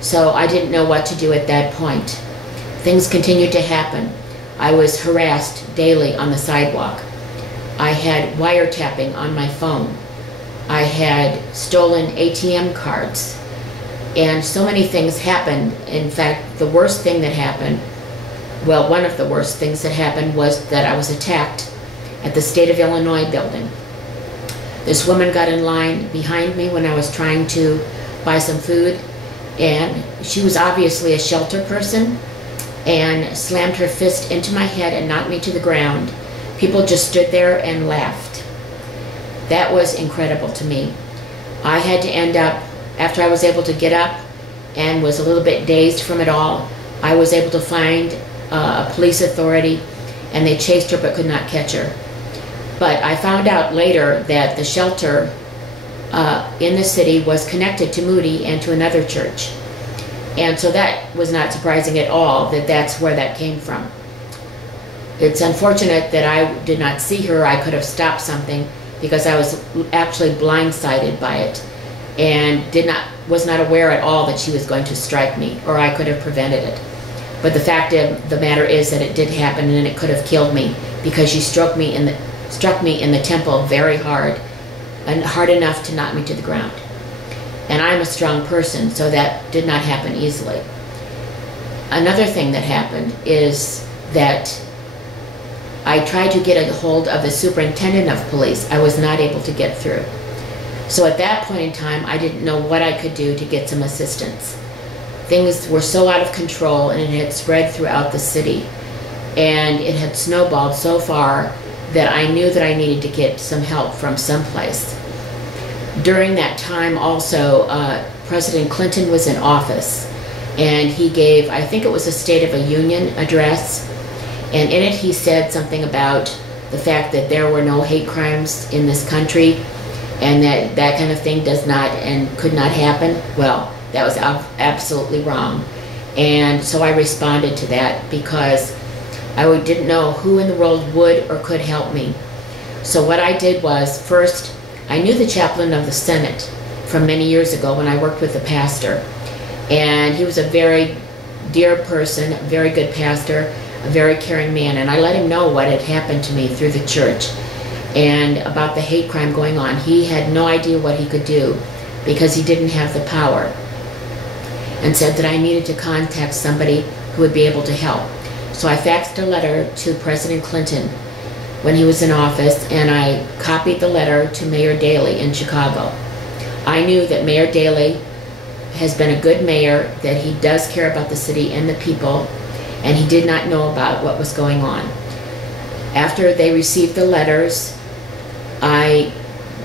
So I didn't know what to do at that point. Things continued to happen. I was harassed daily on the sidewalk. I had wiretapping on my phone. I had stolen ATM cards. And so many things happened. In fact, the worst thing that happened, well, one of the worst things that happened was that I was attacked at the State of Illinois building. This woman got in line behind me when I was trying to buy some food, and she was obviously a shelter person, and slammed her fist into my head and knocked me to the ground. People just stood there and laughed. That was incredible to me. I had to end up, after I was able to get up and was a little bit dazed from it all, I was able to find a police authority, and they chased her but could not catch her. But I found out later that the shelter in the city was connected to Moody and to another church. And so that was not surprising at all that that's where that came from. It's unfortunate that I did not see her. I could have stopped something because I was actually blindsided by it and was not aware at all that she was going to strike me, or I could have prevented it. But the fact of the matter is that it did happen, and it could have killed me because she struck me in the temple very hard, and hard enough to knock me to the ground. And I'm a strong person, so that did not happen easily. Another thing that happened is that I tried to get a hold of the superintendent of police. I was not able to get through. So at that point in time, I didn't know what I could do to get some assistance. Things were so out of control, and it had spread throughout the city, and it had snowballed so far that I knew that I needed to get some help from someplace. During that time also, President Clinton was in office, and he gave, I think it was a State of the Union address, and in it he said something about the fact that there were no hate crimes in this country, and that that kind of thing does not and could not happen. Well, that was absolutely wrong. And so I responded to that because I didn't know who in the world would or could help me. So what I did was, first, I knew the chaplain of the Senate from many years ago when I worked with the pastor. And he was a very dear person, a very good pastor, a very caring man. And I let him know what had happened to me through the church and about the hate crime going on. He had no idea what he could do because he didn't have the power, and said that I needed to contact somebody who would be able to help. So I faxed a letter to President Clinton when he was in office, and I copied the letter to Mayor Daley in Chicago. I knew that Mayor Daley has been a good mayor, that he does care about the city and the people, and he did not know about what was going on. After they received the letters, I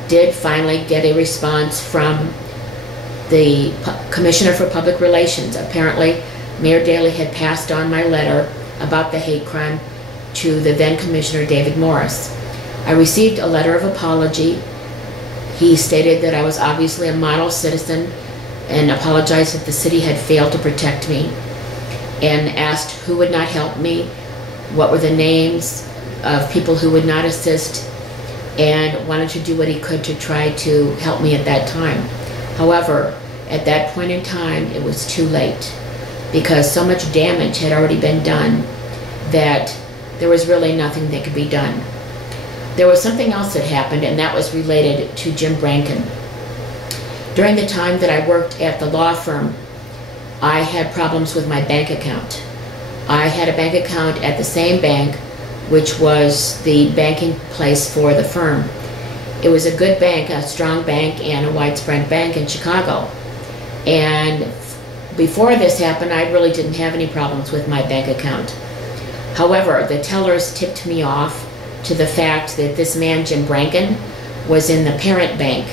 did finally get a response from the Commissioner for Public Relations. Apparently, Mayor Daley had passed on my letter about the hate crime to the then Commissioner David Morris. I received a letter of apology. He stated that I was obviously a model citizen and apologized that the city had failed to protect me, and asked who would not help me, what were the names of people who would not assist, and wanted to do what he could to try to help me at that time. However, at that point in time, it was too late because so much damage had already been done that there was really nothing that could be done. There was something else that happened, and that was related to Jim Branken. During the time that I worked at the law firm, I had problems with my bank account. I had a bank account at the same bank, which was the banking place for the firm. It was a good bank, a strong bank, and a widespread bank in Chicago. And before this happened, I really didn't have any problems with my bank account. However, the tellers tipped me off to the fact that this man, Jim Branken, was in the parent bank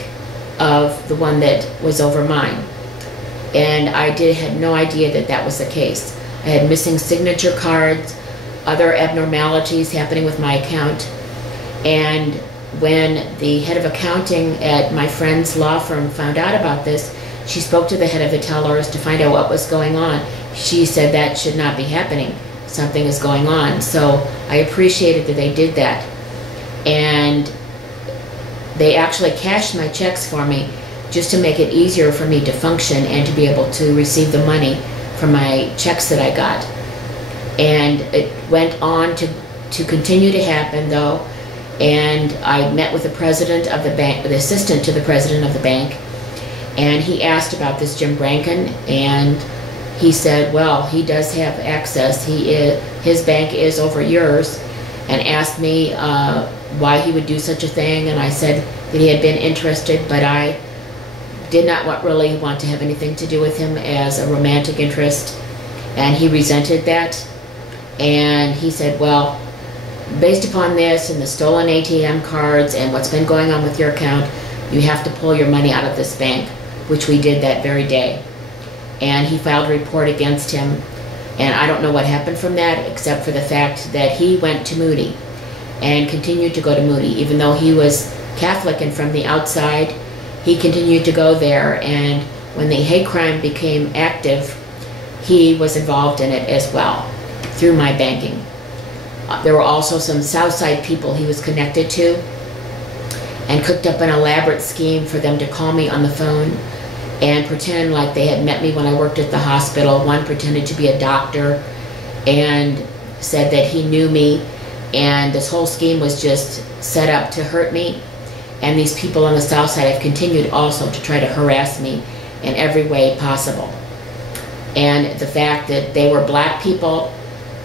of the one that was over mine. And I had no idea that that was the case. I had missing signature cards, other abnormalities happening with my account. And when the head of accounting at my friend's law firm found out about this, she spoke to the head of the tellers to find out what was going on. She said that should not be happening. Something is going on. So I appreciated that they did that. And they actually cashed my checks for me just to make it easier for me to function and to be able to receive the money from my checks that I got. And it went on to continue to happen, though, and I met with the president of the bank, the assistant to the president of the bank, and he asked about this Jim Branken, and he said, well, he does have access. His bank is over yours, and asked me why he would do such a thing, and I said that he had been interested, but I did not really want to have anything to do with him as a romantic interest, and he resented that. And he said, well, based upon this and the stolen ATM cards and what's been going on with your account, you have to pull your money out of this bank, which we did that very day. And he filed a report against him, and I don't know what happened from that, except for the fact that he went to Moody and continued to go to Moody. Even though he was Catholic and from the outside, he continued to go there, and when the hate crime became active, he was involved in it as well through my banking. There were also some Southside people he was connected to, and cooked up an elaborate scheme for them to call me on the phone and pretend like they had met me when I worked at the hospital. One pretended to be a doctor and said that he knew me, and this whole scheme was just set up to hurt me. And these people on the South Side have continued also to try to harass me in every way possible. And the fact that they were black people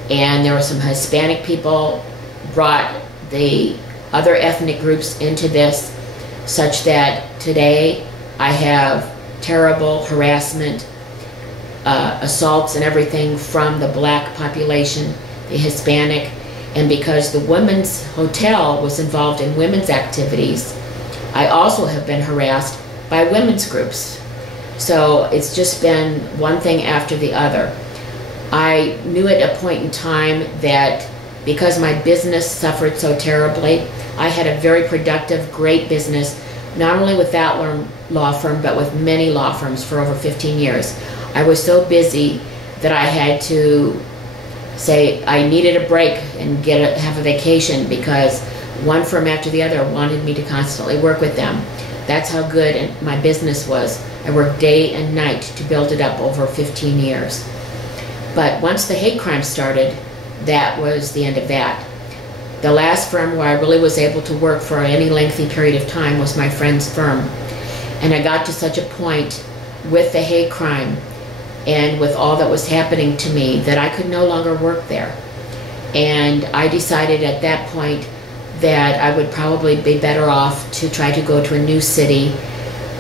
and there were some Hispanic people brought the other ethnic groups into this, such that today I have terrible harassment, assaults and everything from the black population, the Hispanic, and because the women's hotel was involved in women's activities, I also have been harassed by women's groups. So it's just been one thing after the other. I knew at a point in time that because my business suffered so terribly, I had a very productive, great business, not only with that law firm, but with many law firms for over 15 years. I was so busy that I had to say I needed a break and have a vacation because one firm after the other wanted me to constantly work with them. That's how good my business was. I worked day and night to build it up over 15 years. But once the hate crime started, that was the end of that. The last firm where I really was able to work for any lengthy period of time was my friend's firm. And I got to such a point with the hate crime and with all that was happening to me that I could no longer work there. And I decided at that point that I would probably be better off to try to go to a new city.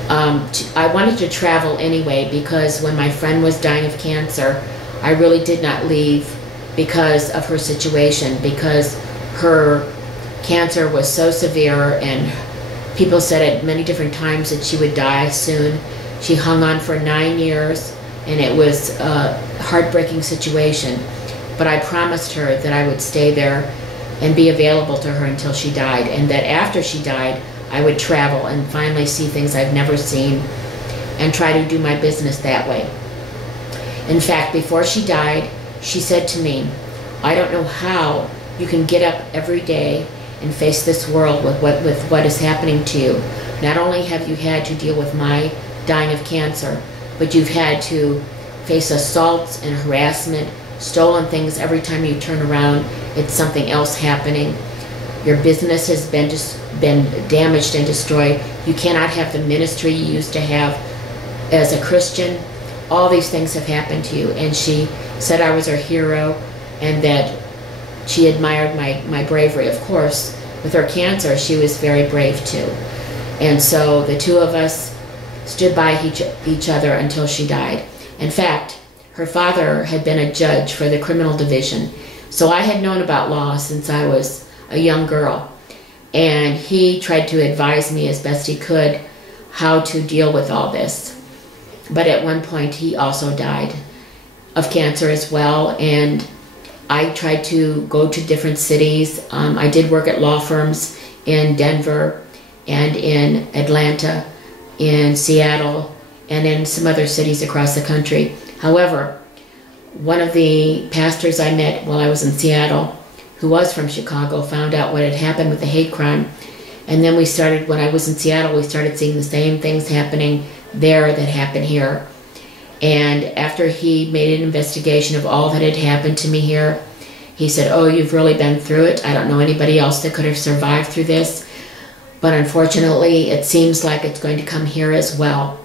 I wanted to travel anyway because when my friend was dying of cancer, I really did not leave because of her situation, because her cancer was so severe and people said at many different times that she would die soon. She hung on for 9 years and it was a heartbreaking situation. But I promised her that I would stay there and be available to her until she died, and that after she died I would travel and finally see things I've never seen and try to do my business that way. In fact, before she died, she said to me, I don't know how you can get up every day and face this world with what is happening to you. Not only have you had to deal with my dying of cancer, but you've had to face assaults and harassment, stolen things every time you turn around. It's something else happening. Your business has been damaged and destroyed. You cannot have the ministry you used to have as a Christian. All these things have happened to you. And she said I was her hero and that she admired my bravery. Of course, with her cancer, she was very brave too. And so the two of us stood by each other until she died. In fact, her father had been a judge for the criminal division. So I had known about law since I was a young girl. And he tried to advise me as best he could how to deal with all this. But at one point he also died of cancer as well. And I tried to go to different cities. I did work at law firms in Denver and in Atlanta, in Seattle, and in some other cities across the country. However, one of the pastors I met while I was in Seattle, who was from Chicago, found out what had happened with the hate crime, And then we started, when I was in Seattle, we started seeing the same things happening there that happened here. And after he made an investigation of all that had happened to me here, he said, "Oh, you've really been through it. I don't know anybody else that could have survived through this. But unfortunately, it seems like it's going to come here as well."